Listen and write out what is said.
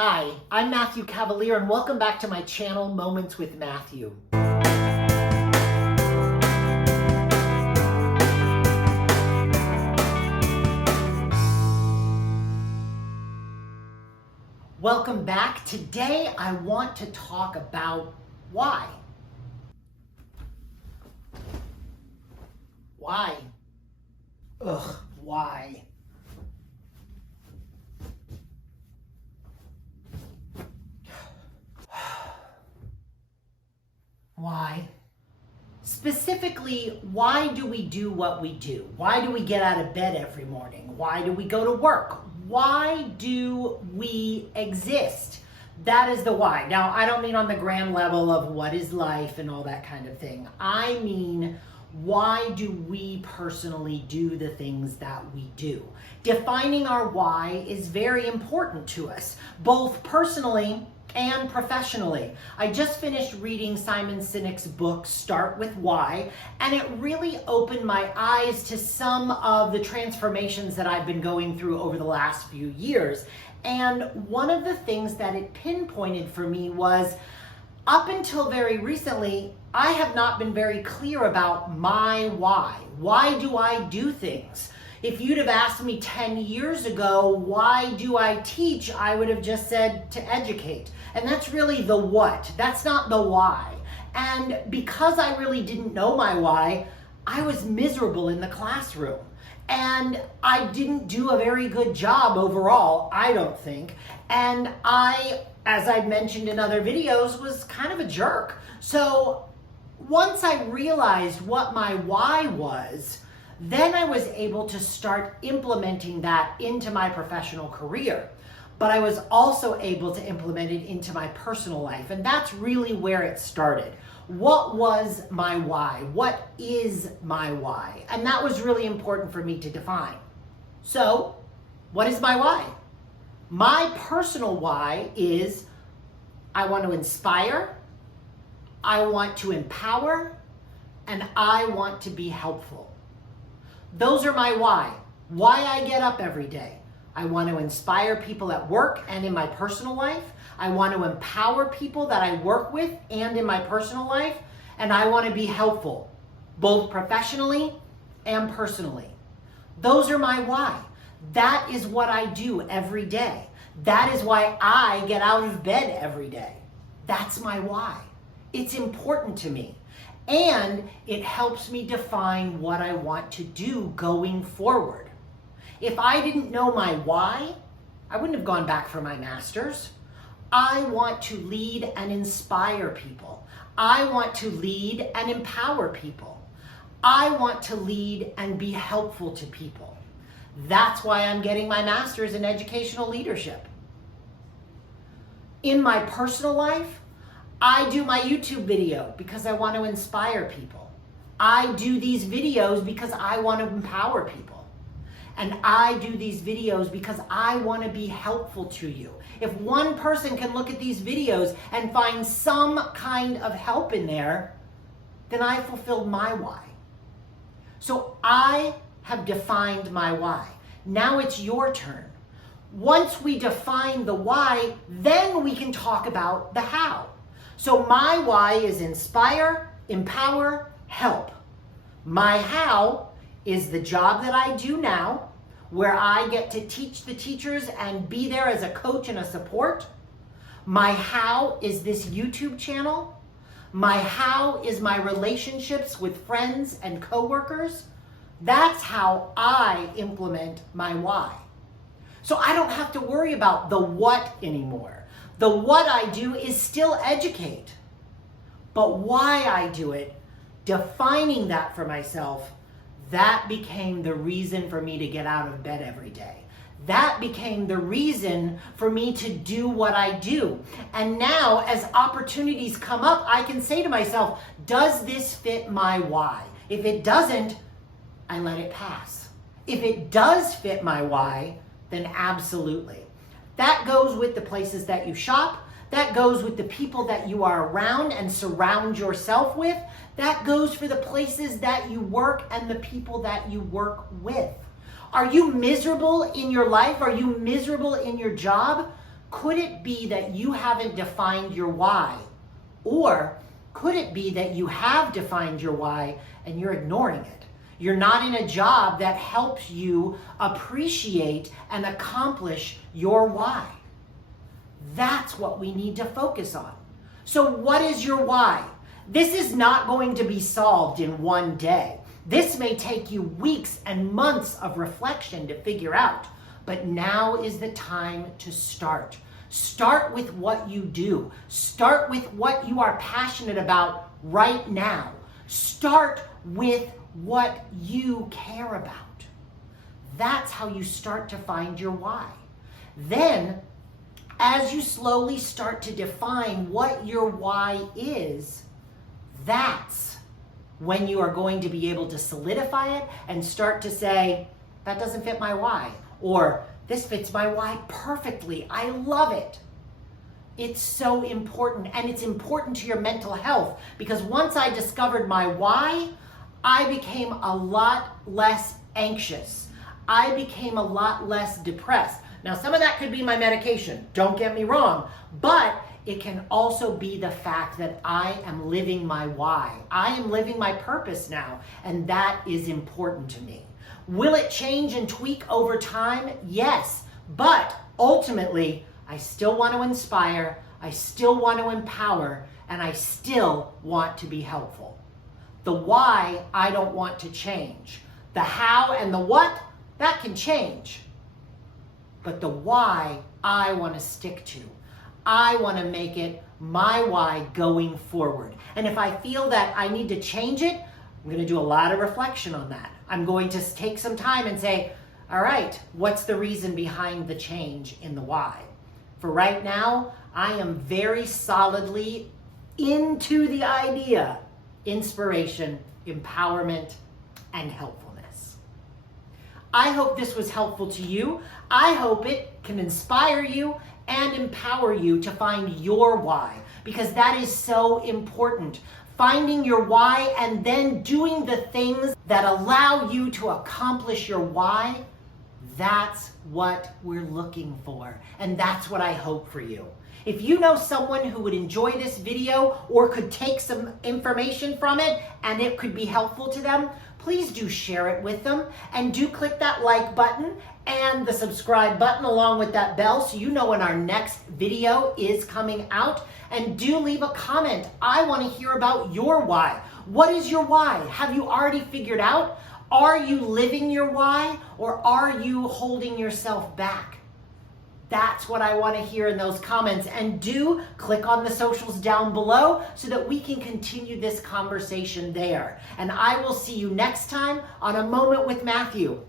Hi, I'm Matthew Cavalier, and welcome back to my channel, Moments with Matthew. Welcome back. Today I want to talk about why. Why? Why? Why? Specifically, why do we do what we do? Why do we get out of bed every morning? Why do we go to work? Why do we exist? That is the why. Now, I don't mean on the grand level of what is life and all that kind of thing. I mean, why do we personally do the things that we do? Defining our why is very important to us, both personally and professionally. I just finished reading Simon Sinek's book, Start With Why, and it really opened my eyes to some of the transformations that I've been going through over the last few years. And one of the things that it pinpointed for me was, up until very recently, I have not been very clear about my why. Why do I do things? If you'd have asked me 10 years ago, why do I teach? I would have just said to educate. And that's really the what. That's not the why. And because I really didn't know my why, I was miserable in the classroom. And I didn't do a very good job overall, I don't think. And I, as I've mentioned in other videos, was kind of a jerk. So once I realized what my why was, then I was able to start implementing that into my professional career. But I was also able to implement it into my personal life. And that's really where it started. What was my why? What is my why? And that was really important for me to define. So, what is my why? My personal why is I want to inspire, I want to empower, and I want to be helpful. Those are my why. Why I get up every day. I want to inspire people at work and in my personal life. I want to empower people that I work with and in my personal life. And I want to be helpful, both professionally and personally. Those are my why. That is what I do every day. That is why I get out of bed every day. That's my why. It's important to me. And it helps me define what I want to do going forward. If I didn't know my why, I wouldn't have gone back for my master's. I want to lead and inspire people. I want to lead and empower people. I want to lead and be helpful to people. That's why I'm getting my master's in educational leadership. In my personal life, I do my YouTube video because I want to inspire people. I do these videos because I want to empower people. And I do these videos because I want to be helpful to you. If one person can look at these videos and find some kind of help in there, then I fulfilled my why. So I have defined my why. Now it's your turn. Once we define the why, then we can talk about the how. So my why is inspire, empower, help. My how is the job that I do now, where I get to teach the teachers and be there as a coach and a support. My how is this YouTube channel. My how is my relationships with friends and coworkers. That's how I implement my why. So I don't have to worry about the what anymore. The what I do is still educate. But why I do it, defining that for myself, that became the reason for me to get out of bed every day. That became the reason for me to do what I do. And now, as opportunities come up, I can say to myself, does this fit my why? If it doesn't, I let it pass. If it does fit my why, then absolutely. That goes with the places that you shop. That goes with the people that you are around and surround yourself with. That goes for the places that you work and the people that you work with. Are you miserable in your life? Are you miserable in your job? Could it be that you haven't defined your why? Or could it be that you have defined your why and you're ignoring it? You're not in a job that helps you appreciate and accomplish your why. That's what we need to focus on. So what is your why? This is not going to be solved in one day. This may take you weeks and months of reflection to figure out, but now is the time to start. Start with what you do. Start with what you are passionate about right now. Start with what you care about. That's how you start to find your why. Then, as you slowly start to define what your why is, that's when you are going to be able to solidify it and start to say, that doesn't fit my why, or this fits my why perfectly. I love it. It's so important, and it's important to your mental health, because once I discovered my why, I became a lot less anxious. I became a lot less depressed. Now, some of that could be my medication, don't get me wrong, but it can also be the fact that I am living my why. I am living my purpose now, and that is important to me. Will it change and tweak over time? Yes, but ultimately, I still want to inspire, I still want to empower, and I still want to be helpful. The why, I don't want to change. The how and the what, that can change. But the why, I want to stick to. I want to make it my why going forward. And if I feel that I need to change it, I'm going to do a lot of reflection on that. I'm going to take some time and say, all right, what's the reason behind the change in the why? For right now, I am very solidly into the idea, inspiration, empowerment, and helpfulness. I hope this was helpful to you. I hope it can inspire you and empower you to find your why, because that is so important. Finding your why and then doing the things that allow you to accomplish your why, that's what we're looking for. And that's what I hope for you. If you know someone who would enjoy this video or could take some information from it and it could be helpful to them, please do share it with them, and do click that like button and the subscribe button along with that bell so you know when our next video is coming out. And do leave a comment. I want to hear about your why. What is your why? Have you already figured out? Are you living your why, or are you holding yourself back? That's what I want to hear in those comments. And do click on the socials down below so that we can continue this conversation there. And I will see you next time on A Moment with Matthew.